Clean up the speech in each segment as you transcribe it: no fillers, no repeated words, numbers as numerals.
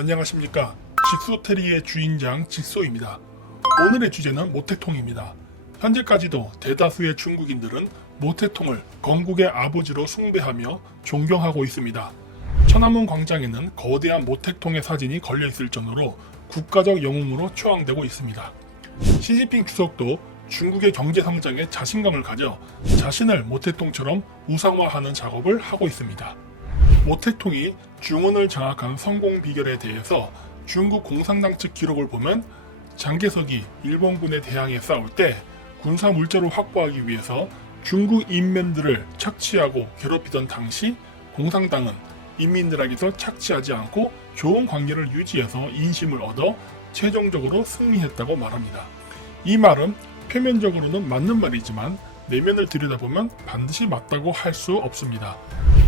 안녕하십니까. 직소테리의 주인장 직소입니다. 오늘의 주제는 모택통입니다. 현재까지도 대다수의 중국인들은 모택통을 건국의 아버지로 숭배하며 존경하고 있습니다. 천안문 광장에는 거대한 모택통의 사진이 걸려있을 정도로 국가적 영웅으로 추앙되고 있습니다. 시진핑 주석도 중국의 경제 성장에 자신감을 가져 자신을 모택통처럼 우상화하는 작업을 하고 있습니다. 모택통이 중원을 장악한 성공 비결에 대해서 중국 공산당 측 기록을 보면 장개석이 일본군에 대항해 싸울 때 군사 물자를 확보하기 위해서 중국 인민들을 착취하고 괴롭히던 당시 공산당은 인민들에게서 착취하지 않고 좋은 관계를 유지해서 인심을 얻어 최종적으로 승리했다고 말합니다. 이 말은 표면적으로는 맞는 말이지만 내면을 들여다보면 반드시 맞다고 할 수 없습니다.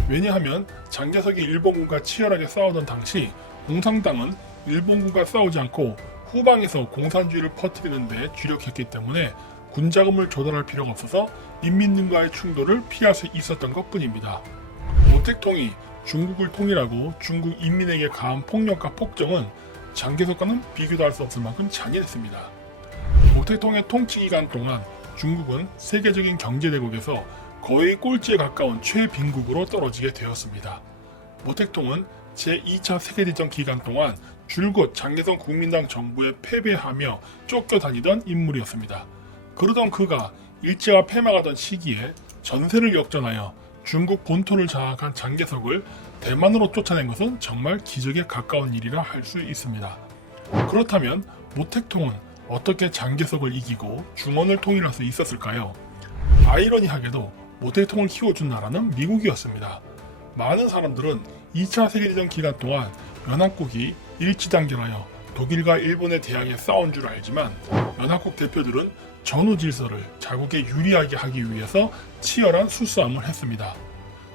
왜냐하면 장개석이 일본군과 치열하게 싸우던 당시 공산당은 일본군과 싸우지 않고 후방에서 공산주의를 퍼뜨리는 데 주력했기 때문에 군자금을 조달할 필요가 없어서 인민들과의 충돌을 피할 수 있었던 것뿐입니다. 모택통이 중국을 통일하고 중국 인민에게 가한 폭력과 폭정은 장개석과는 비교도 할 수 없을 만큼 잔인했습니다. 모택통의 통치 기간 동안 중국은 세계적인 경제대국에서 거의 꼴찌에 가까운 최빈국으로 떨어지게 되었습니다. 모택통은 제2차 세계대전 기간 동안 줄곧 장개석 국민당 정부에 패배하며 쫓겨다니던 인물이었습니다. 그러던 그가 일제가 패망하던 시기에 전세를 역전하여 중국 본토를 장악한 장개석을 대만으로 쫓아낸 것은 정말 기적에 가까운 일이라 할 수 있습니다. 그렇다면 모택통은 어떻게 장개석을 이기고 중원을 통일할 수 있었을까요? 아이러니하게도 모택통을 키워준 나라는 미국이었습니다. 많은 사람들은 2차 세계대전 기간 동안 연합국이 일치단결하여 독일과 일본에 대항해 싸운 줄 알지만 연합국 대표들은 전후 질서를 자국에 유리하게 하기 위해서 치열한 수싸움을 했습니다.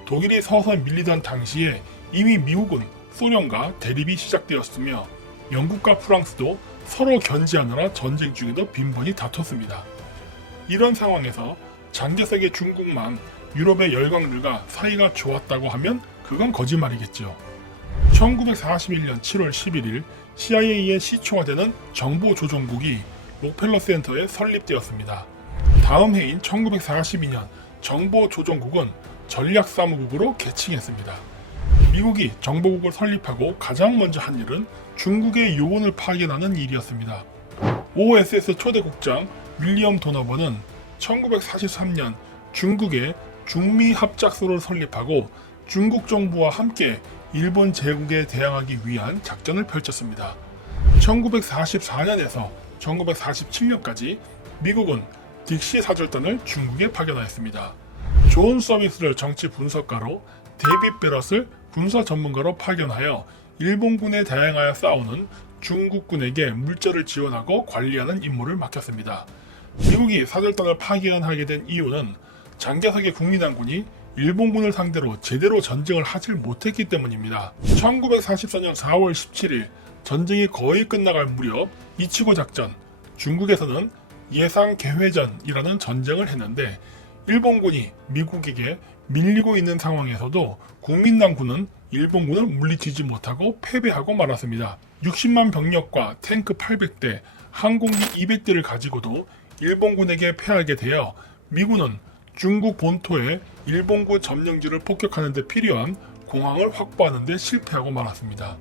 독일이 서서히 밀리던 당시에 이미 미국은 소련과 대립이 시작되었으며 영국과 프랑스도 서로 견제하느라 전쟁 중에도 빈번히 다퉜습니다. 이런 상황에서 장개석의 중국만 유럽의 열강들과 사이가 좋았다고 하면 그건 거짓말이겠죠. 1941년 7월 11일 CIA의 시초가 되는 정보조정국이 록펠러 센터에 설립되었습니다. 다음 해인 1942년 정보조정국은 전략사무국으로 개칭했습니다. 미국이 정보국을 설립하고 가장 먼저 한 일은 중국의 요원을 파견하는 일이었습니다. OSS 초대국장 윌리엄 도너번은 1943년 중국의 중미합작소를 설립하고 중국 정부와 함께 일본 제국에 대항하기 위한 작전을 펼쳤습니다. 1944년에서 1947년까지 미국은 딕시 사절단을 중국에 파견하였습니다. 존 서비스를 정치 분석가로 데이빗 베럿을 군사 전문가로 파견하여 일본군에 대항하여 싸우는 중국군에게 물자를 지원하고 관리하는 임무를 맡겼습니다. 미국이 사절단을 파견하게 된 이유는 장개석의 국민당군이 일본군을 상대로 제대로 전쟁을 하질 못했기 때문입니다. 1944년 4월 17일 전쟁이 거의 끝나갈 무렵 이치고 작전, 중국에서는 예상개회전이라는 전쟁을 했는데 일본군이 미국에게 밀리고 있는 상황에서도 국민당군은 일본군을 물리치지 못하고 패배하고 말았습니다. 60만 병력과 탱크 800대, 항공기 200대를 가지고도 일본군에게 패하게 되어 미군은 중국 본토에 일본군 점령지를 폭격하는 데 필요한 공항을 확보하는 데 실패하고 말았습니다.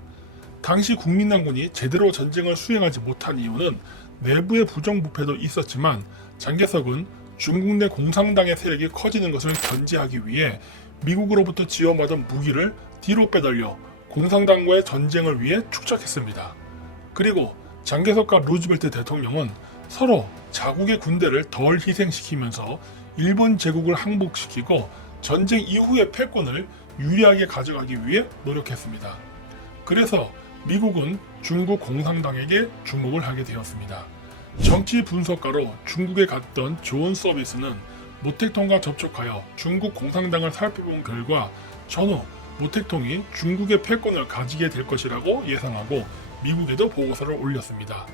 당시 국민당군이 제대로 전쟁을 수행하지 못한 이유는 내부의 부정부패도 있었지만 장개석은 중국 내 공산당의 세력이 커지는 것을 견제하기 위해 미국으로부터 지원받은 무기를 뒤로 빼돌려 공산당과의 전쟁을 위해 축적했습니다. 그리고 장개석과 루즈벨트 대통령은 서로 자국의 군대를 덜 희생시키면서 일본 제국을 항복시키고 전쟁 이후의 패권을 유리하게 가져가기 위해 노력했습니다. 그래서 미국은 중국 공산당에게 주목을 하게 되었습니다. 정치 분석가로 중국에 갔던 존 서비스는 모택통과 접촉하여 중국 공산당을 살펴본 결과 전후 모택통이 중국의 패권을 가지게 될 것이라고 예상하고 미국에도 보고서를 올렸습니다.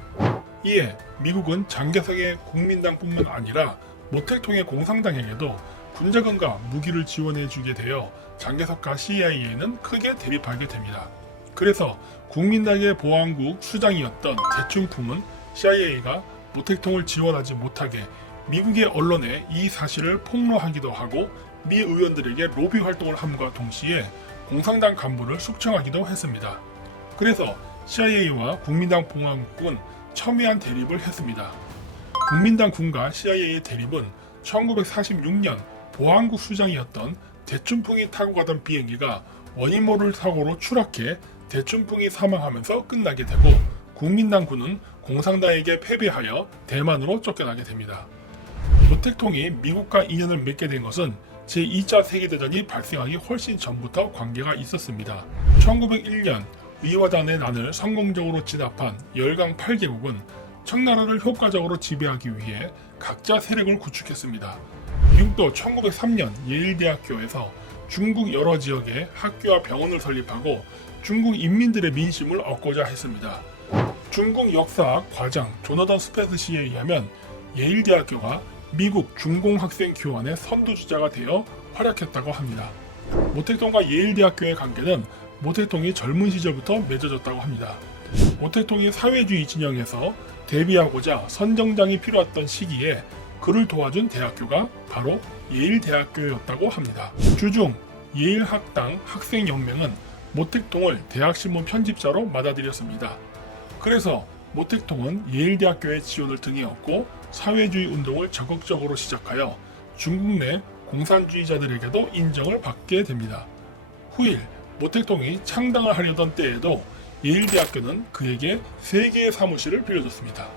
이에 미국은 장개석의 국민당뿐만 아니라 모택통의 공산당에게도 군자금과 무기를 지원해주게 되어 장개석과 CIA는 크게 대립하게 됩니다. 그래서 국민당의 보안국 수장이었던 대춘풍은 CIA가 모택통을 지원하지 못하게 미국의 언론에 이 사실을 폭로하기도 하고 미 의원들에게 로비 활동을 함과 동시에 공산당 간부를 숙청하기도 했습니다. 그래서 CIA와 국민당 보안국은 첨예한 대립을 했습니다. 국민당 군과 CIA의 대립은 1946년 보안국 수장이었던 대춘풍이 타고 가던 비행기가 원인 모를 사고로 추락해 대춘풍이 사망하면서 끝나게 되고 국민당 군은 공산당에게 패배하여 대만으로 쫓겨나게 됩니다. 모택통이 미국과 인연을 맺게 된 것은 제2차 세계대전이 발생하기 훨씬 전부터 관계가 있었습니다. 1901년 의화단의 난을 성공적으로 진압한 열강 8개국은 청나라를 효과적으로 지배하기 위해 각자 세력을 구축했습니다. 미국도 1903년 예일대학교에서 중국 여러 지역에 학교와 병원을 설립하고 중국 인민들의 민심을 얻고자 했습니다. 중국 역사학 과장 조너던 스페스 씨에 의하면 예일대학교가 미국 중공학생 교환의 선두주자가 되어 활약했다고 합니다. 모택동과 예일대학교의 관계는 모택동이 젊은 시절부터 맺어졌다고 합니다. 모택동이 사회주의 진영에서 데뷔하고자 선정장이 필요했던 시기에 그를 도와준 대학교가 바로 예일대학교였다고 합니다. 주중 예일학당 학생연맹은 모택동을 대학신문 편집자로 받아들였습니다. 그래서 모택동은 예일대학교의 지원을 등에 업고 사회주의 운동을 적극적으로 시작하여 중국 내 공산주의자들에게도 인정을 받게 됩니다. 후일 모택동이 창당을 하려던 때에도 예일대학교는 그에게 3개의 사무실을 빌려줬습니다.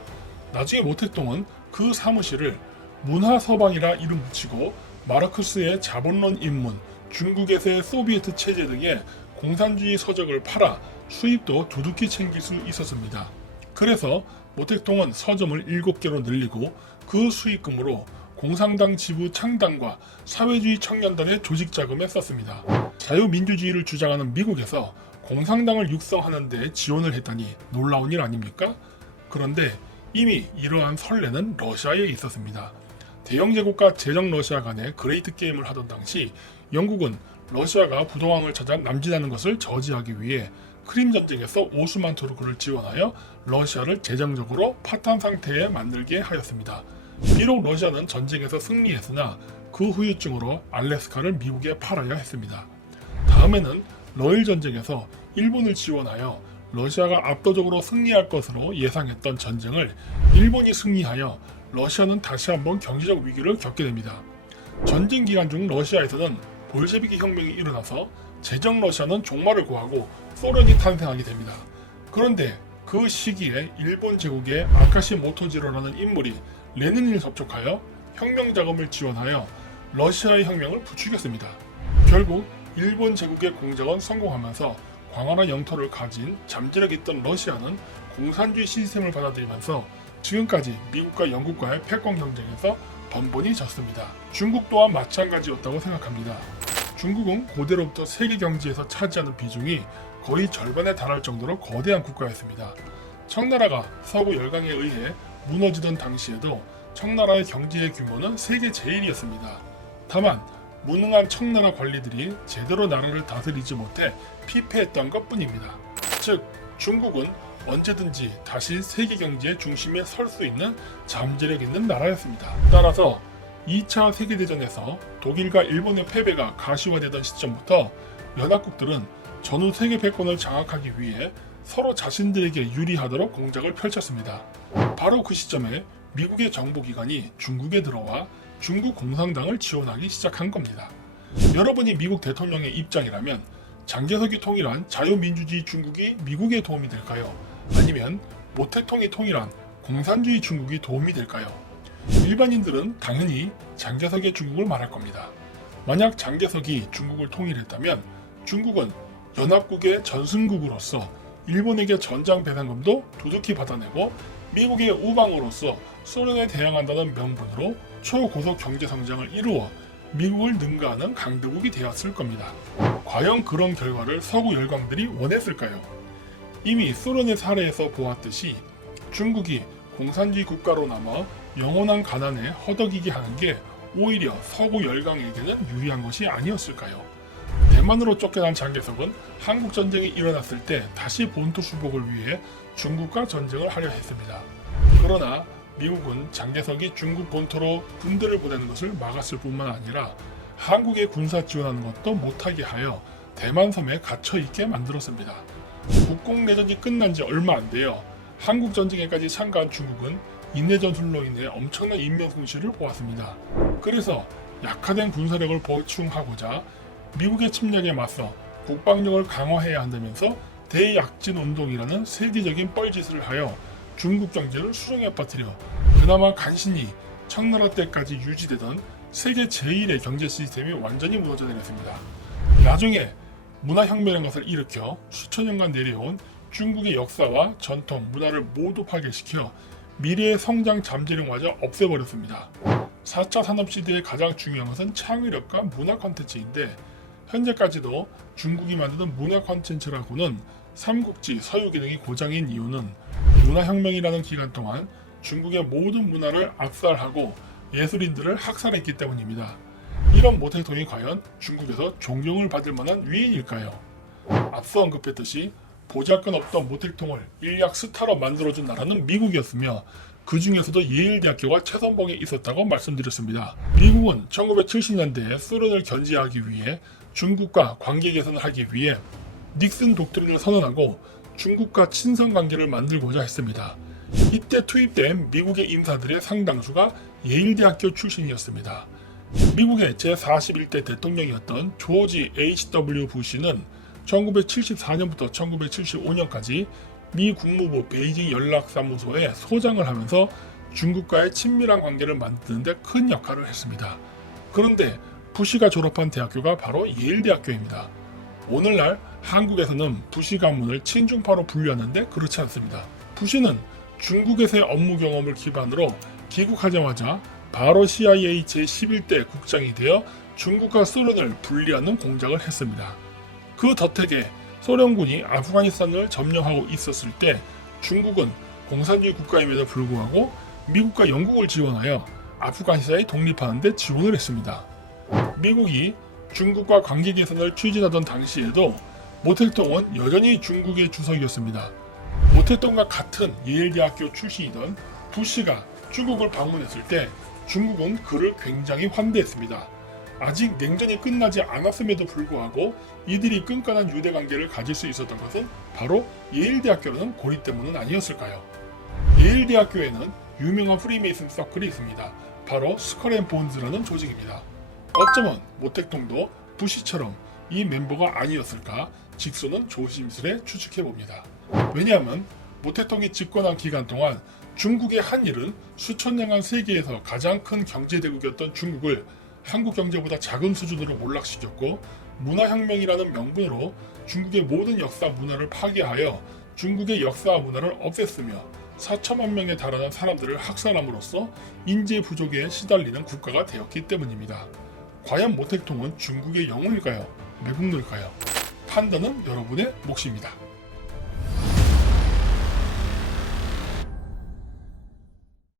나중에 모택동은 그 사무실을 문화서방이라 이름 붙이고 마르크스의 자본론 입문, 중국에서의 소비에트 체제 등의 공산주의 서적을 팔아 수입도 두둑히 챙길 수 있었습니다. 그래서 모택동은 서점을 7개로 늘리고 그 수익금으로 공산당 지부 창당과 사회주의 청년단의 조직 자금에 썼습니다. 자유민주주의를 주장하는 미국에서 공산당을 육성하는 데 지원을 했다니 놀라운 일 아닙니까? 그런데 이미 이러한 선례는 러시아에 있었습니다. 대영제국과 제정 러시아 간의 그레이트 게임을 하던 당시 영국은 러시아가 부동항을 찾아 남진하는 것을 저지하기 위해 크림 전쟁에서 오스만 투르크를 지원하여 러시아를 재정적으로 파탄 상태에 만들게 하였습니다. 비록 러시아는 전쟁에서 승리했으나 그 후유증으로 알래스카를 미국에 팔아야 했습니다. 다음에는 러일 전쟁에서 일본을 지원하여 러시아가 압도적으로 승리할 것으로 예상했던 전쟁을 일본이 승리하여 러시아는 다시 한번 경제적 위기를 겪게 됩니다. 전쟁 기간 중 러시아에서는 볼셰비키 혁명이 일어나서 제정 러시아는 종말을 구하고 소련이 탄생하게 됩니다. 그런데 그 시기에 일본 제국의 아카시 모토지로라는 인물이 레닌을 접촉하여 혁명 자금을 지원하여 러시아의 혁명을 부추겼습니다. 결국 일본 제국의 공작은 성공하면서 광활한 영토를 가진 잠재력 있던 러시아는 공산주의 시스템을 받아들이면서 지금까지 미국과 영국과의 패권 경쟁에서 번번이 졌습니다. 중국 또한 마찬가지였다고 생각합니다. 중국은 고대로부터 세계 경제에서 차지하는 비중이 거의 절반에 달할 정도로 거대한 국가였습니다. 청나라가 서구 열강에 의해 무너지던 당시에도 청나라의 경제의 규모는 세계 제일이었습니다. 다만 무능한 청나라 관리들이 제대로 나라를 다스리지 못해 피폐했던 것뿐입니다. 즉 중국은 언제든지 다시 세계 경제의 중심에 설 수 있는 잠재력 있는 나라였습니다. 따라서 2차 세계대전에서 독일과 일본의 패배가 가시화되던 시점부터 연합국들은 전후 세계 패권을 장악하기 위해 서로 자신들에게 유리하도록 공작을 펼쳤습니다. 바로 그 시점에 미국의 정보기관이 중국에 들어와 중국 공산당을 지원하기 시작한 겁니다. 여러분이 미국 대통령의 입장이라면 장개석이 통일한 자유민주주의 중국이 미국에 도움이 될까요? 아니면 모택통이 통일한 공산주의 중국이 도움이 될까요? 일반인들은 당연히 장개석의 중국을 말할 겁니다. 만약 장개석이 중국을 통일했다면 중국은 연합국의 전승국으로서 일본에게 전장 배상금도 두둑히 받아내고 미국의 우방으로서 소련에 대항한다는 명분으로 초고속 경제 성장을 이루어 미국을 능가하는 강대국이 되었을 겁니다. 과연 그런 결과를 서구 열강들이 원했을까요? 이미 소련의 사례에서 보았듯이 중국이 공산주의 국가로 남아 영원한 가난에 허덕이게 하는 게 오히려 서구 열강에게는 유리한 것이 아니었을까요? 대만으로 쫓겨난 장개석은 한국 전쟁이 일어났을 때 다시 본토 수복을 위해 중국과 전쟁을 하려 했습니다. 그러나 미국은 장개석이 중국 본토로 군대를 보내는 것을 막았을 뿐만 아니라 한국에 군사 지원하는 것도 못하게 하여 대만 섬에 갇혀 있게 만들었습니다. 국공내전이 끝난 지 얼마 안 돼요. 한국 전쟁에까지 참가한 중국은 인내 전술로 인해 엄청난 인명 손실을 보았습니다. 그래서 약화된 군사력을 보충하고자 미국의 침략에 맞서 국방력을 강화해야 한다면서 대약진 운동이라는 세계적인 뻘짓을 하여 중국 경제를 수렁에 빠뜨려 그나마 간신히 청나라 때까지 유지되던 세계 제1의 경제 시스템이 완전히 무너져 내렸습니다. 나중에 문화혁명이라는 것을 일으켜 수천 년간 내려온 중국의 역사와 전통, 문화를 모두 파괴시켜 미래의 성장 잠재력마저 없애버렸습니다. 4차 산업시대의 가장 중요한 것은 창의력과 문화 콘텐츠인데 현재까지도 중국이 만드는 문화 콘텐츠라고는 삼국지, 서유기 등이 고장인 이유는 문화혁명이라는 기간 동안 중국의 모든 문화를 압살하고 예술인들을 학살했기 때문입니다. 이런 모택동이 과연 중국에서 존경을 받을 만한 위인일까요? 앞서 언급했듯이 보잘것없던 모택동을 일약 스타로 만들어준 나라는 미국이었으며 그 중에서도 예일대학교가 최선봉에 있었다고 말씀드렸습니다. 미국은 1970년대에 소련을 견제하기 위해 중국과 관계 개선을 하기 위해 닉슨 독트린을 선언하고 중국과 친선 관계를 만들고자 했습니다. 이때 투입된 미국의 인사들의 상당수가 예일대학교 출신이었습니다. 미국의 제41대 대통령이었던 조지 H.W. 부시는 1974년부터 1975년까지 미 국무부 베이징 연락사무소에 소장을 하면서 중국과의 친밀한 관계를 만드는 데 큰 역할을 했습니다. 그런데 부시가 졸업한 대학교가 바로 예일대학교입니다. 오늘날 한국에서는 부시 가문을 친중파로 분류하는데 그렇지 않습니다. 부시는 중국에서의 업무 경험을 기반으로 귀국하자마자 바로 CIA 제11대 국장이 되어 중국과 소련을 분리하는 공작을 했습니다. 그 덕택에 소련군이 아프가니스탄을 점령하고 있었을 때 중국은 공산주의 국가임에도 불구하고 미국과 영국을 지원하여 아프가니스탄이 독립하는 데 지원을 했습니다. 미국이 중국과 관계 개선을 추진하던 당시에도 모택동은 여전히 중국의 주석이었습니다. 모택동과 같은 예일대학교 출신이던 부시가 중국을 방문했을 때 중국은 그를 굉장히 환대했습니다. 아직 냉전이 끝나지 않았음에도 불구하고 이들이 끈끈한 유대관계를 가질 수 있었던 것은 바로 예일대학교라는 고리 때문은 아니었을까요? 예일대학교에는 유명한 프리메이슨 서클이 있습니다. 바로 스컬앤본즈라는 조직입니다. 어쩌면 모택동도 부시처럼 이 멤버가 아니었을까 직소는 조심스레 추측해봅니다. 왜냐하면 모택동이 집권한 기간 동안 중국의 한일은 수천 년간 세계에서 가장 큰 경제대국이었던 중국을 한국 경제보다 작은 수준으로 몰락시켰고 문화혁명이라는 명분으로 중국의 모든 역사 문화를 파괴하여 중국의 역사와 문화를 없앴으며 4천만 명에 달하는 사람들을 학살함으로써 인재 부족에 시달리는 국가가 되었기 때문입니다. 과연 모택동은 중국의 영웅일까요? 매국노일까요? 판단은 여러분의 몫입니다.